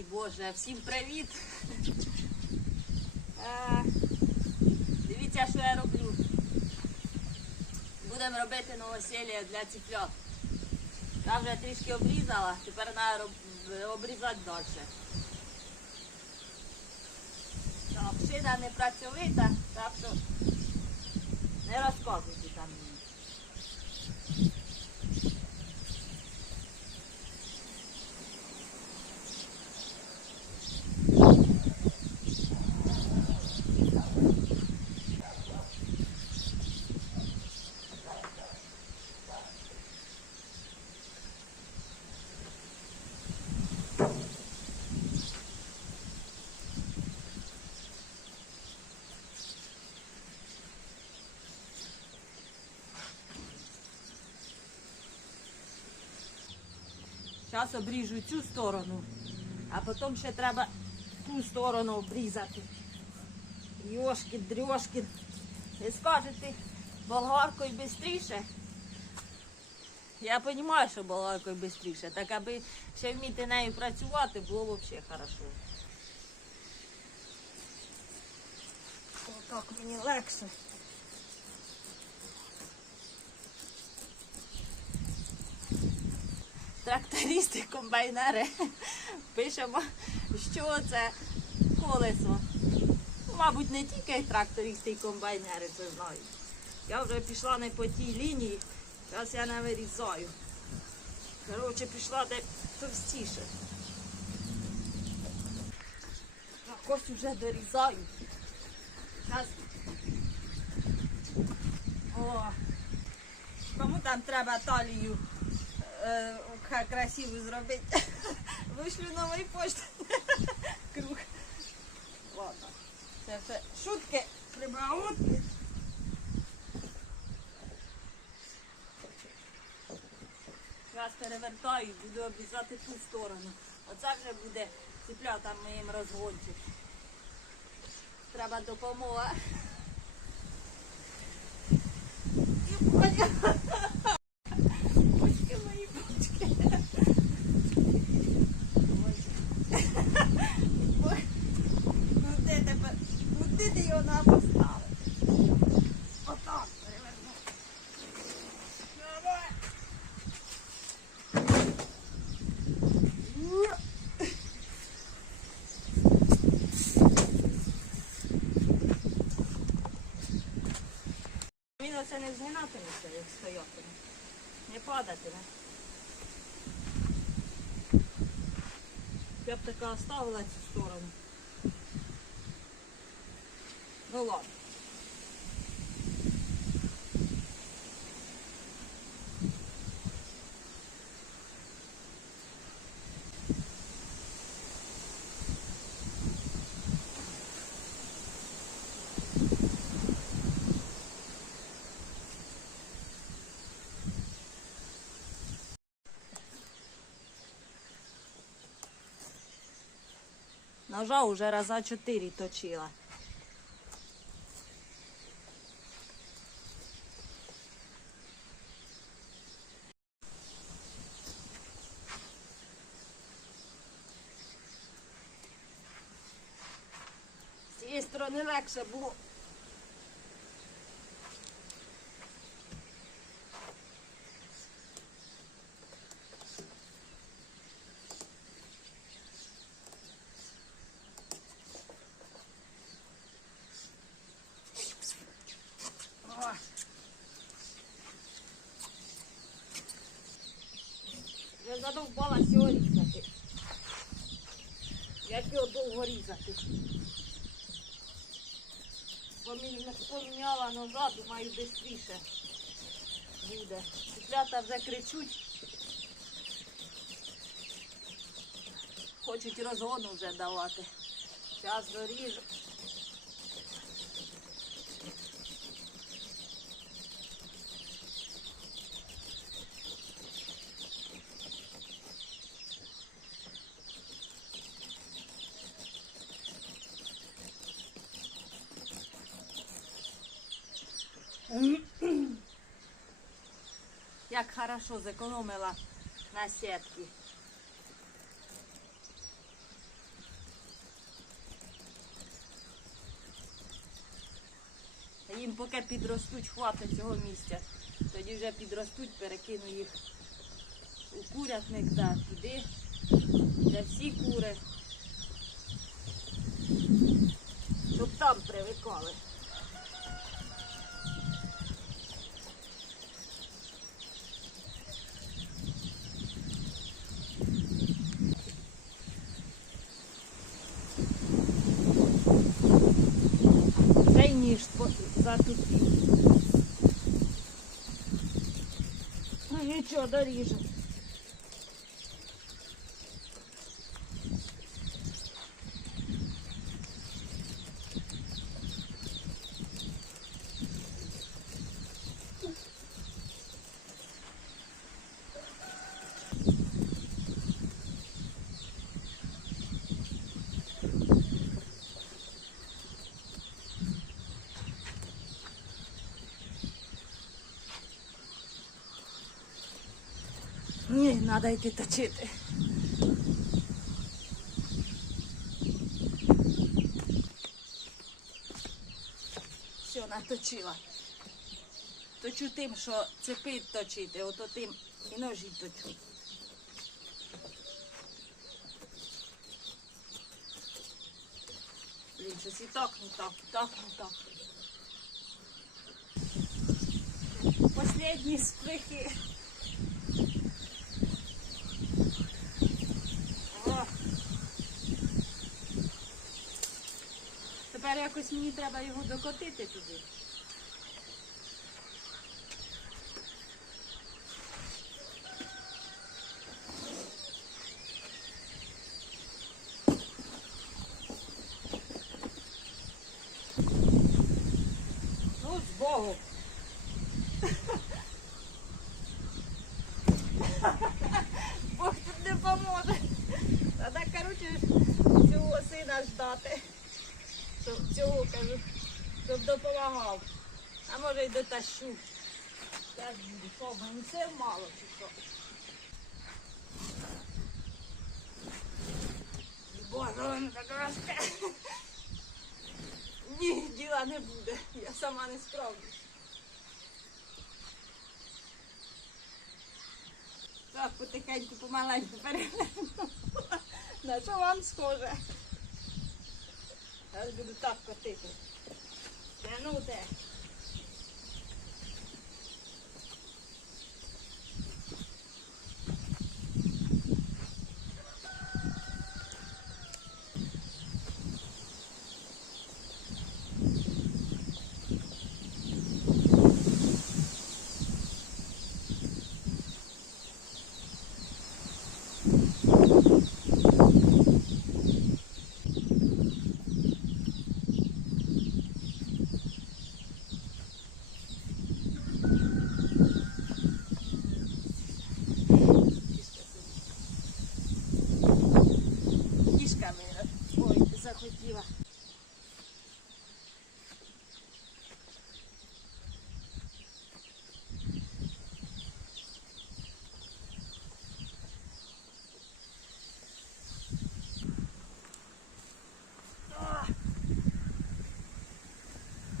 Ой Боже, всім привіт. Е, Дивіться, що я роблю. Будемо робити новосілля для ціплят. Я вже трішки обрізала, тепер треба обрізати далі. Так, не працьовита, так що не розказуйте там Зараз обріжу цю сторону, а потім ще треба ту сторону обрізати. Йошки, дрьошки. Ви скажете, болгаркою швидше. Я розумію, що болгаркою швидше, так аби ще вміти нею працювати, було взагалі хорошо. О, як мені легше. Трактористи, комбайнери. Пишемо, що це колесо. Мабуть, не тільки трактористи і комбайнери це знають. Я вже пішла не по тій лінії, зараз я не вирізаю. Коротше, пішла де товстіше. Так, ось вже дорізаю. Зараз. О, кому там треба талію е, ка- красиву зробити. Вишлю новий пошт. Круг. Ладно. Це все шутки, прибаутки. Зараз перевертаю, буду обрізати ту сторону. Оце вже буде ціплятам моїм розгончик. Треба допомога. І поняла. Оце не згинатиметься, як стоятиме. Не падатиме. Я б така оставила цю сторону. Ну ладно. Ножа уже раза чотири точила. З цієї сторони легше було. Я задовбалась його різати. Як його довго різати. Помі- Поміняла ножа, думаю, швидше буде. Цыплята вже кричуть. Хочуть розгону вже давати. Зараз доріжу. Як хорошо зекономила на сітки. Їм поки підростуть, хватить цього місця. Тоді вже підростуть, перекину їх у курятник, да, туди, де всі кури, щоб там привикали. Нічого, доріжу. Ні, треба йти точити. Все, наточила. Точу тим, що цепи точити, ото тим і ножі точу. Блін, щось і так, не так, і так, не так. Последні сприхи. О. Тепер якось мені треба його докотити туди. Ну, з Богом. Бог тут не поможе. Треба, коротше, цього сина ждати. Щоб цього кажу, щоб допомагав. А може й дотащу. Так буду, що мені це мало чи що. Боже, він так росте. Ні, діла не буде. Я сама не справлюсь. Так, потихеньку, помаленьку перегляну. На що вам схоже? Зараз буду так котити. Тянути. Кішка мене. Ой, захотіла. А.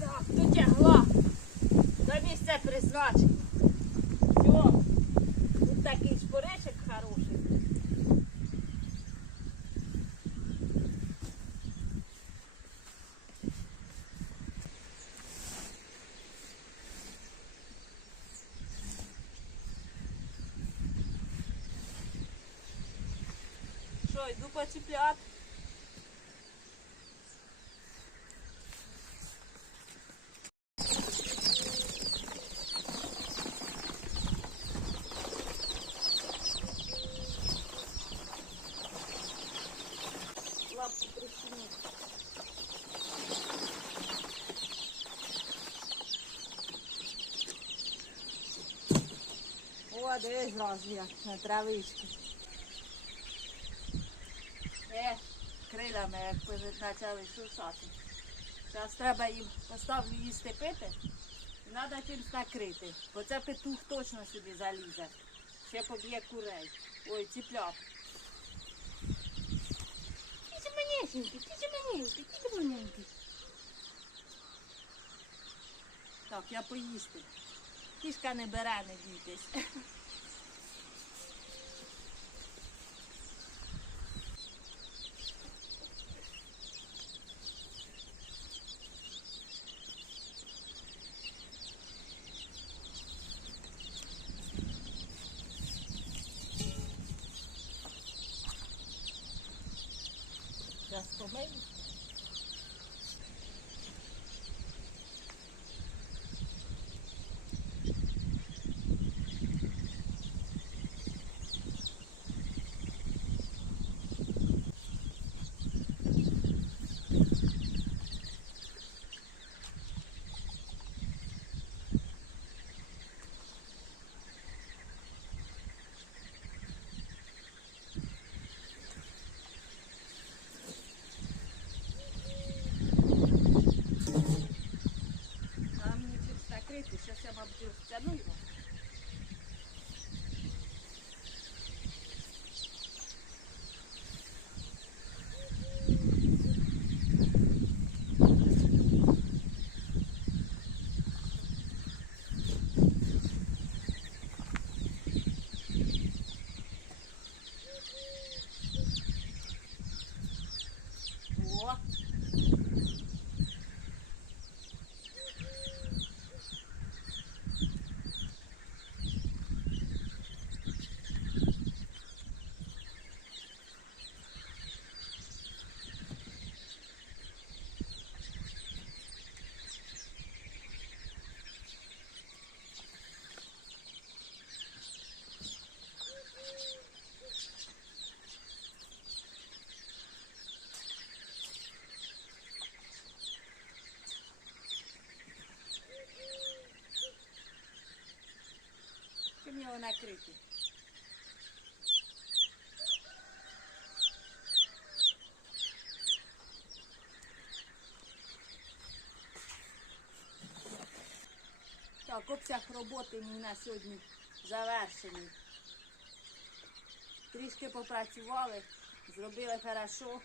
Так, дотягла до місця призначення. Все. Тут такий шпоречок хороший. Що, йду поціпляти? Зразу як на травичці. Е, крилами, як почали шуршати. Зараз треба їм поставлю їсти пити. І треба чимось накрити. Бо це петух точно сюди залізе. Ще поб'є курей. Ой, ціпляк. Тіті манюсенький, тіті манюсенький, тіті манюсенький. Так, я поїсти. Кішка не бере, не бійтесь. Зараз помию. А мені чуть закрити, що я, мабуть, розтягну його. О, чим його накрити? Так, обсяг роботи мій на сьогодні завершений. Трішки попрацювали, зробили хорошо.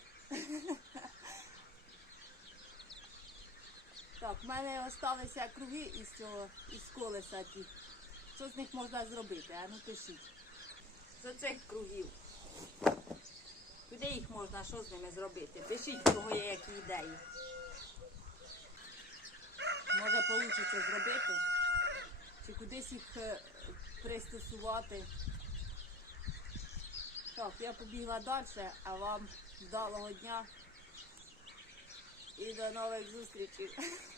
Так, в мене залишилися круги із цього, із колеса ті. Що з них можна зробити? А ну пишіть. З цих кругів. Куди їх можна, що з ними зробити? Пишіть, кого є які ідеї. Може вийде зробити. Чи кудись їх е, пристосувати. Так, я побігла далі, а вам вдалого дня і до нових зустрічей.